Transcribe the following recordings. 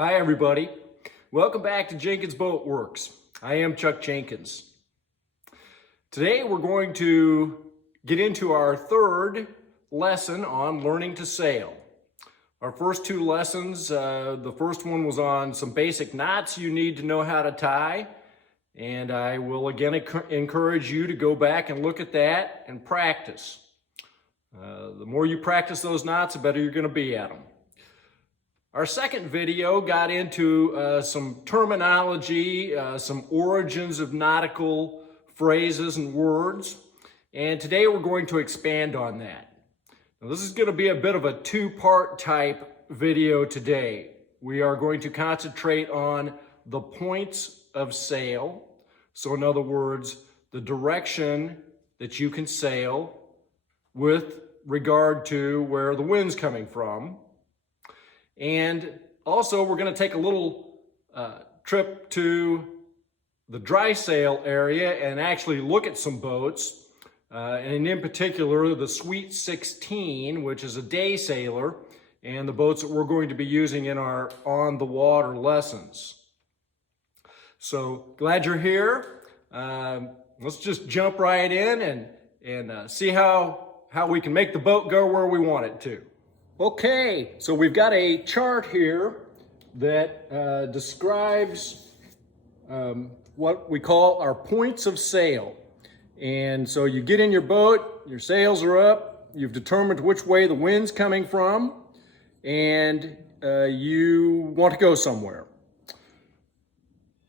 Hi everybody, welcome back to Jenkins Boat Works. I am Chuck Jenkins. Today we're going to get into our third lesson on learning to sail. Our first two lessons, the first one was on some basic knots you need to know how to tie, and I will again encourage you to go back and look at that and practice. The more you practice those knots, the better you're going to be at them. Our second video got into some terminology, some origins of nautical phrases and words, and today we're going to expand on that. Now, this is going to be a bit of a two-part type video today. We are going to concentrate on the points of sail. So in other words, the direction that you can sail with regard to where the wind's coming from. And also we're going to take a little trip to the dry sail area and actually look at some boats, and in particular the Sweet 16, which is a day sailor, and the boats that we're going to be using in our on the water lessons. So glad you're here. Let's just jump right in and see how we can make the boat go where we want it to. Okay, so we've got a chart here that describes what we call our points of sail. And so you get in your boat, your sails are up, you've determined which way the wind's coming from, and you want to go somewhere.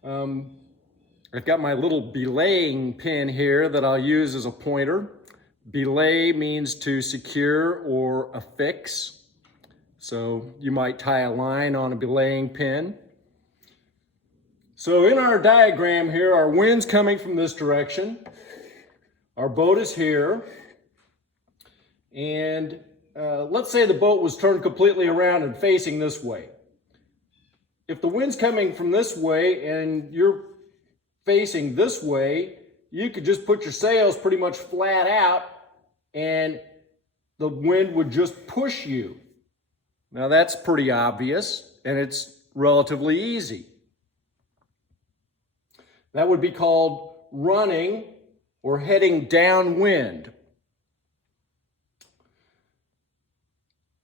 I've got my little belaying pin here that I'll use as a pointer. Belay means to secure or affix. So you might tie a line on a belaying pin. So in our diagram here, our wind's coming from this direction. Our boat is here. And let's say the boat was turned completely around and facing this way. If the wind's coming from this way and you're facing this way, you could just put your sails pretty much flat out and the wind would just push you. Now that's pretty obvious and it's relatively easy. That would be called running or heading downwind.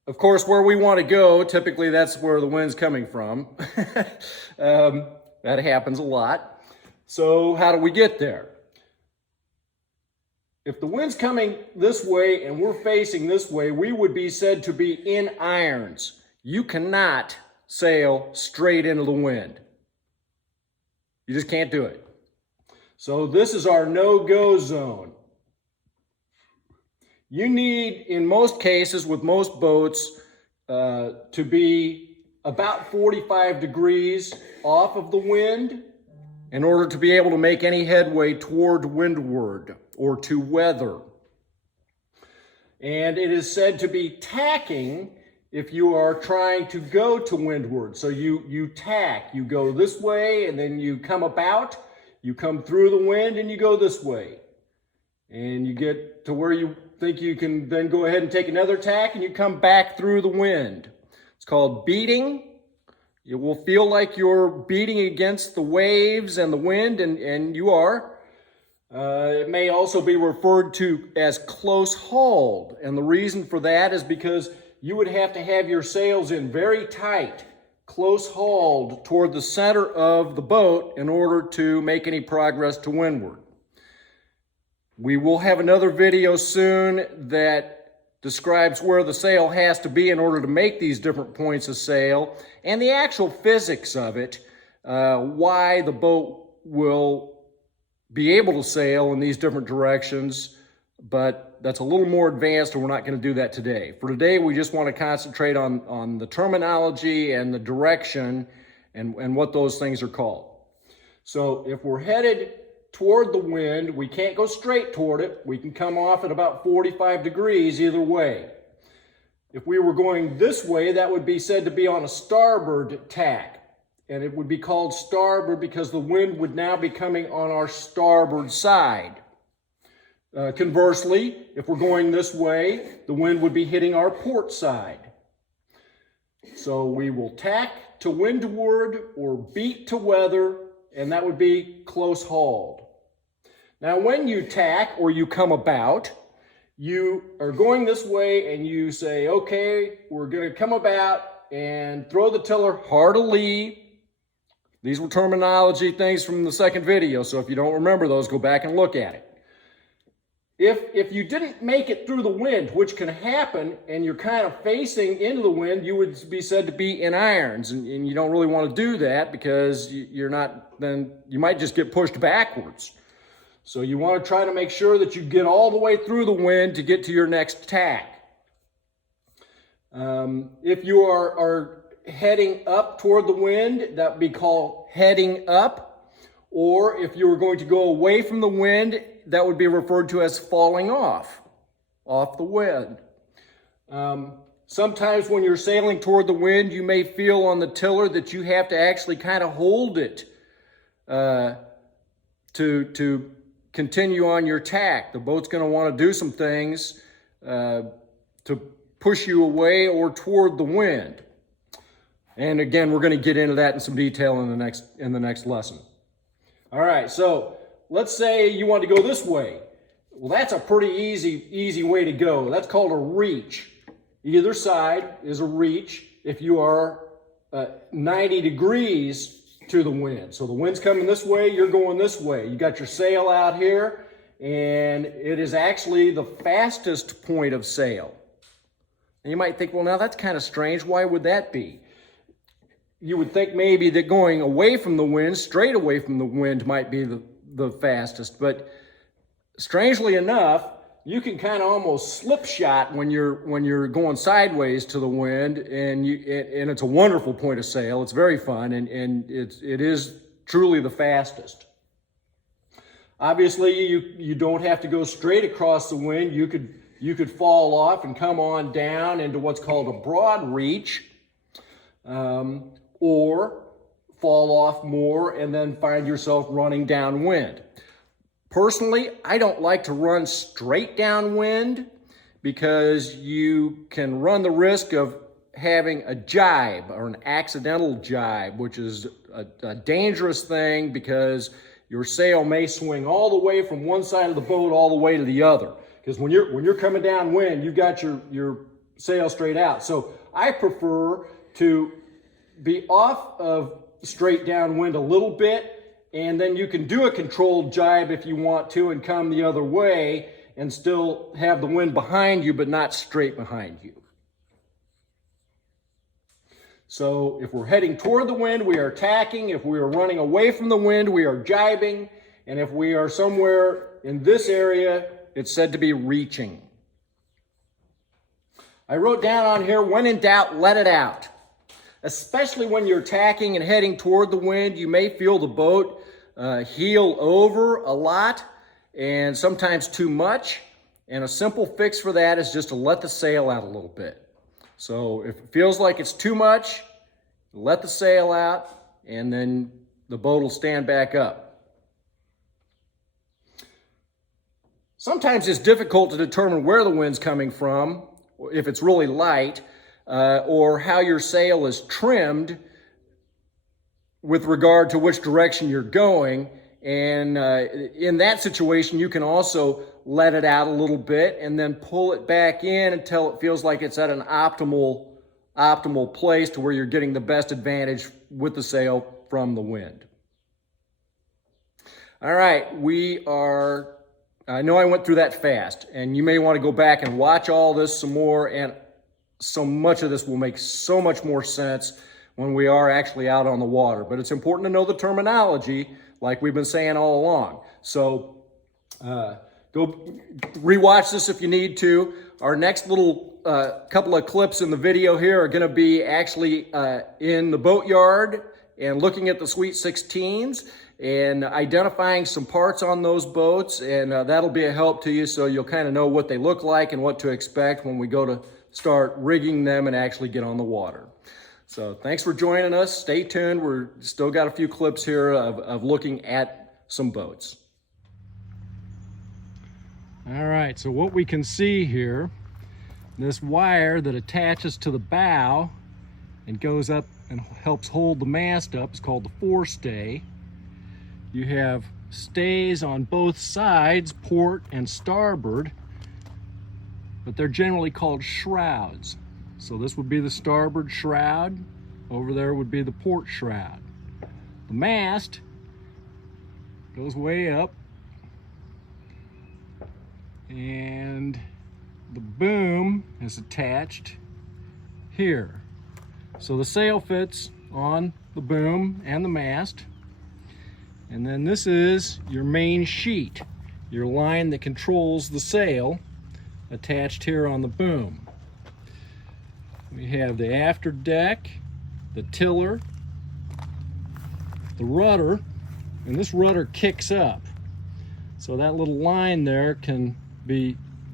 Of course, where we want to go, typically that's where the wind's coming from. That happens a lot. So how do we get there? If the wind's coming this way and we're facing this way, we would be said to be in irons. You cannot sail straight into the wind. You just can't do it. So this is our no-go zone. You need, in most cases with most boats, to be about 45 degrees off of the wind in order to be able to make any headway toward windward or to weather. And it is said to be tacking if you are trying to go to windward. So you tack, you go this way and then you come about, you come through the wind and you go this way. And you get to where you think you can then go ahead and take another tack and you come back through the wind. It's called beating. You will feel like you're beating against the waves and the wind, and you are. It may also be referred to as close hauled, and the reason for that is because you would have to have your sails in very tight, close hauled toward the center of the boat in order to make any progress to windward. We will have another video soon that describes where the sail has to be in order to make these different points of sail and the actual physics of it, why the boat will be able to sail in these different directions, but that's a little more advanced and we're not going to do that today. For today, we just want to concentrate on the terminology and the direction and what those things are called. So if we're headed toward the wind, we can't go straight toward it. We can come off at about 45 degrees either way. If we were going this way, that would be said to be on a starboard tack. And it would be called starboard because the wind would now be coming on our starboard side. Conversely, if we're going this way, the wind would be hitting our port side. So we will tack to windward or beat to weather, and that would be close hauled. Now, when you tack or you come about, you are going this way and you say, okay, we're going to come about and throw the tiller hard alee. These were terminology things from the second video, so if you don't remember those, go back and look at it. If you didn't make it through the wind, which can happen, and you're kind of facing into the wind, you would be said to be in irons, and you don't really want to do that because you're not, then you might just get pushed backwards. So you want to try to make sure that you get all the way through the wind to get to your next tack. If you are heading up toward the wind, that would be called heading up. Or if you were going to go away from the wind, that would be referred to as falling off the wind. Sometimes when you're sailing toward the wind, you may feel on the tiller that you have to actually kind of hold it to continue on your tack. The boat's going to want to do some things to push you away or toward the wind. And again, we're going to get into that in some detail in the next lesson. All right, so let's say you want to go this way. Well, that's a pretty easy way to go. That's called a reach. Either side is a reach if you are 90 degrees to the wind. So the wind's coming this way, you're going this way. You got your sail out here, and it is actually the fastest point of sail. And you might think, well, now that's kind of strange. Why would that be? You would think maybe that going away from the wind, straight away from the wind, might be the fastest. But strangely enough, you can kind of almost slipshot when you're going sideways to the wind, and it's a wonderful point of sail. It's very fun, and it is truly the fastest. Obviously, you don't have to go straight across the wind. You could fall off and come on down into what's called a broad reach. Or fall off more and then find yourself running downwind. Personally, I don't like to run straight downwind because you can run the risk of having a jibe or an accidental jibe, which is a dangerous thing because your sail may swing all the way from one side of the boat all the way to the other. Because when you're coming downwind, you've got your sail straight out. So I prefer to be off of straight downwind a little bit, and then you can do a controlled jibe if you want to and come the other way and still have the wind behind you but not straight behind you. So if we're heading toward the wind, we are tacking. If we are running away from the wind, we are jibing. And if we are somewhere in this area, it's said to be reaching. I wrote down on here, when in doubt, let it out. Especially when you're tacking and heading toward the wind, you may feel the boat heel over a lot and sometimes too much. And a simple fix for that is just to let the sail out a little bit. So if it feels like it's too much, let the sail out and then the boat will stand back up. Sometimes it's difficult to determine where the wind's coming from, if it's really light, or how your sail is trimmed with regard to which direction you're going. And in that situation, you can also let it out a little bit and then pull it back in until it feels like it's at an optimal place to where you're getting the best advantage with the sail from the wind. All right, I know I went through that fast, and you may want to go back and watch all this some more, and so much of this will make so much more sense when we are actually out on the water. But it's important to know the terminology like we've been saying all along. So go rewatch this if you need to. Our next little couple of clips in the video here are going to be actually in the boatyard and looking at the Sweet 16s and identifying some parts on those boats, and that'll be a help to you so you'll kind of know what they look like and what to expect when we go to start rigging them and actually get on the water. So thanks for joining us. Stay tuned. We're still got a few clips here of looking at some boats. All right, so what we can see here, this wire that attaches to the bow and goes up and helps hold the mast up is called the forestay. You have stays on both sides, port and starboard, but they're generally called shrouds. So this would be the starboard shroud, over there would be the port shroud. The mast goes way up, and the boom is attached here. So the sail fits on the boom and the mast. And then this is your main sheet, your line that controls the sail, attached here on the boom. We have the after deck, the tiller, the rudder, and this rudder kicks up. So that little line there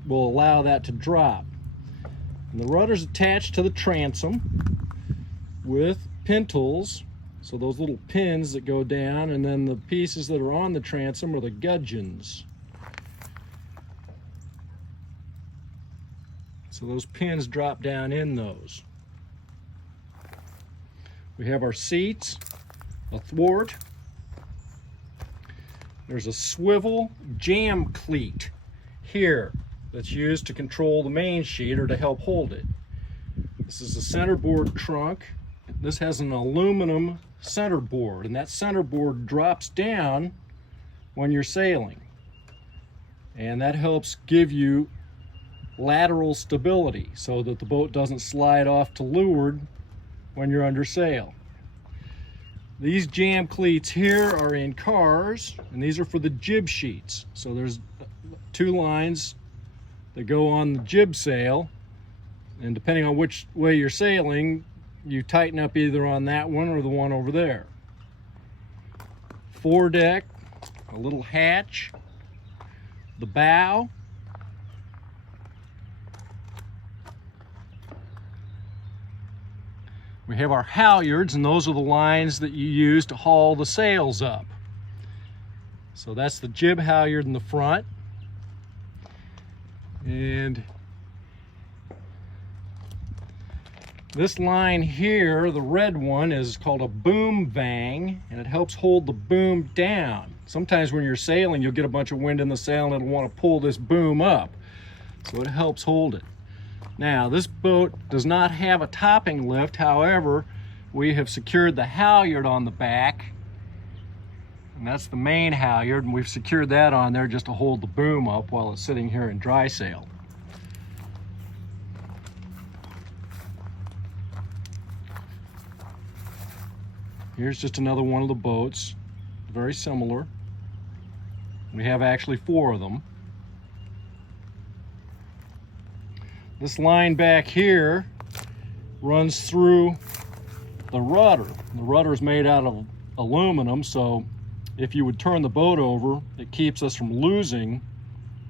will allow that to drop. And the rudder's attached to the transom with pintles, so those little pins that go down, and then the pieces that are on the transom are the gudgeons. So those pins drop down in those. We have our seats, a thwart. There's a swivel jam cleat here that's used to control the main sheet or to help hold it. This is a centerboard trunk. This has an aluminum centerboard, and that centerboard drops down when you're sailing. And that helps give you lateral stability so that the boat doesn't slide off to leeward when you're under sail. These jam cleats here are in cars, and these are for the jib sheets. So there's two lines that go on the jib sail, and depending on which way you're sailing, you tighten up either on that one or the one over there. Foredeck, a little hatch, the bow, we have our halyards, and those are the lines that you use to haul the sails up. So that's the jib halyard in the front. And this line here, the red one, is called a boom vang, and it helps hold the boom down. Sometimes when you're sailing, you'll get a bunch of wind in the sail and it'll want to pull this boom up. So it helps hold it. Now, this boat does not have a topping lift. However, we have secured the halyard on the back, and that's the main halyard, and we've secured that on there just to hold the boom up while it's sitting here in dry sail. Here's just another one of the boats, very similar. We have actually 4 of them. This line back here runs through the rudder. The rudder is made out of aluminum, so if you would turn the boat over, it keeps us from losing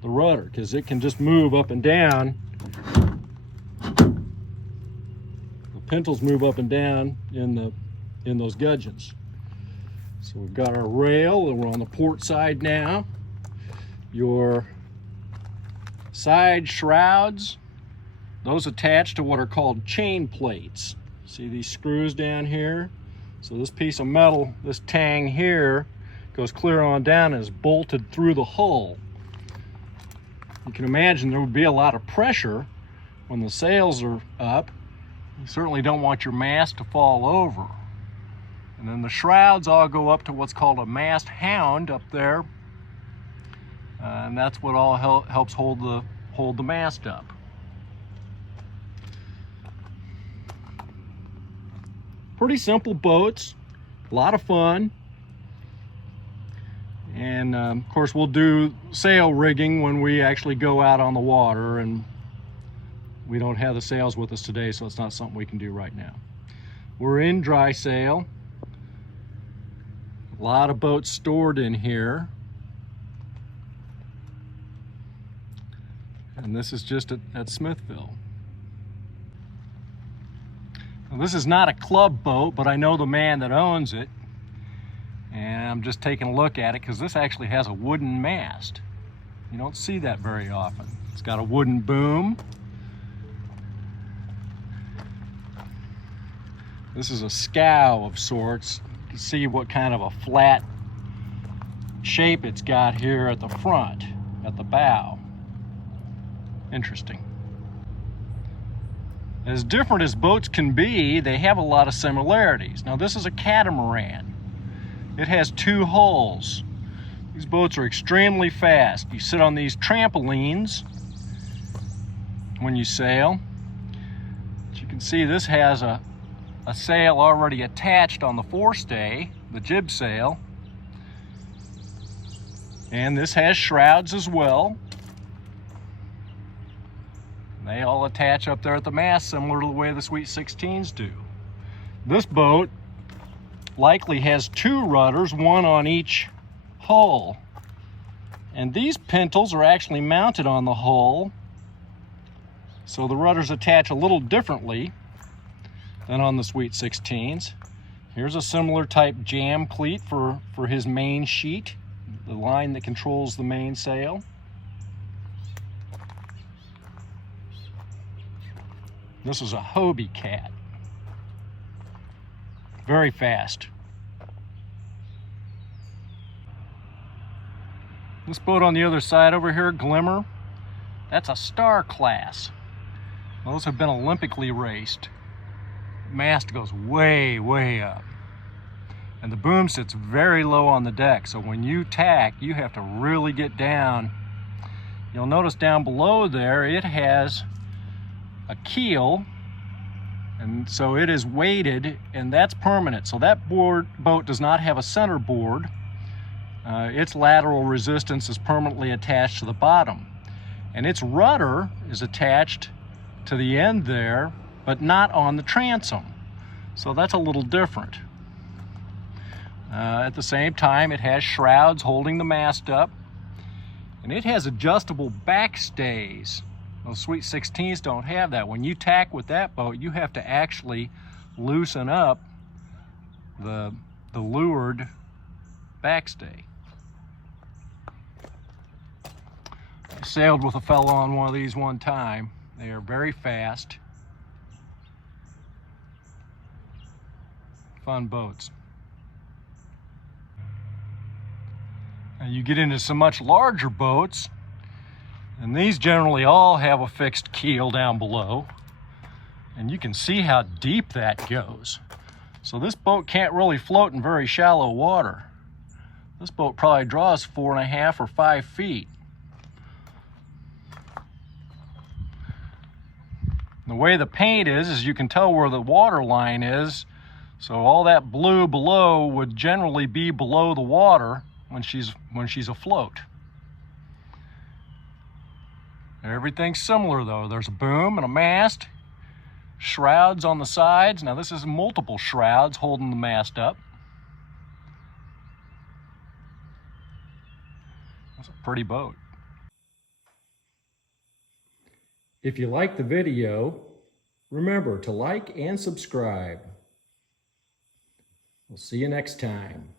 the rudder, because it can just move up and down. The pintles move up and down in those gudgeons. So we've got our rail, and we're on the port side now. Your side shrouds, those attach to what are called chain plates. See these screws down here? So this piece of metal, this tang here, goes clear on down and is bolted through the hull. You can imagine there would be a lot of pressure when the sails are up. You certainly don't want your mast to fall over. And then the shrouds all go up to what's called a mast hound up there, and that's what all helps hold the mast up. Pretty simple boats, a lot of fun. And of course we'll do sail rigging when we actually go out on the water, and we don't have the sails with us today, so it's not something we can do right now. We're in dry sail. A lot of boats stored in here. And this is just at Smithville. Now, this is not a club boat, but I know the man that owns it. And I'm just taking a look at it because this actually has a wooden mast. You don't see that very often. It's got a wooden boom. This is a scow of sorts. You can see what kind of a flat shape it's got here at the front, at the bow. Interesting. As different as boats can be, they have a lot of similarities. Now this is a catamaran. It has 2 hulls. These boats are extremely fast. You sit on these trampolines when you sail. As you can see, this has a sail already attached on the forestay, the jib sail. And this has shrouds as well. They all attach up there at the mast, similar to the way the Sweet 16s do. This boat likely has 2 rudders, one on each hull. And these pintles are actually mounted on the hull, so the rudders attach a little differently than on the Sweet 16s. Here's a similar type jam cleat for his main sheet, the line that controls the mainsail. This is a Hobie cat. Very fast. This boat on the other side over here, Glimmer, that's a Star class. Those have been Olympically raced. Mast goes way, way up. And the boom sits very low on the deck, so when you tack, you have to really get down. You'll notice down below there, it has a keel, and so it is weighted, and that's permanent. So that boat does not have a center board. Its lateral resistance is permanently attached to the bottom, and its rudder is attached to the end there, but not on the transom. So that's a little different. At the same time, it has shrouds holding the mast up, and it has adjustable backstays. Those Sweet 16s don't have that. When you tack with that boat, you have to actually loosen up the leeward backstay. I sailed with a fellow on one of these one time. They are very fast. Fun boats. Now you get into some much larger boats, and these generally all have a fixed keel down below, and you can see how deep that goes. So this boat can't really float in very shallow water. This boat probably draws 4.5 or 5 feet. The way the paint is you can tell where the water line is, so all that blue below would generally be below the water when she's afloat. Everything's similar though. There's a boom and a mast, shrouds on the sides. Now this is multiple shrouds holding the mast up. That's a pretty boat. If you like the video, remember to like and subscribe. We'll see you next time.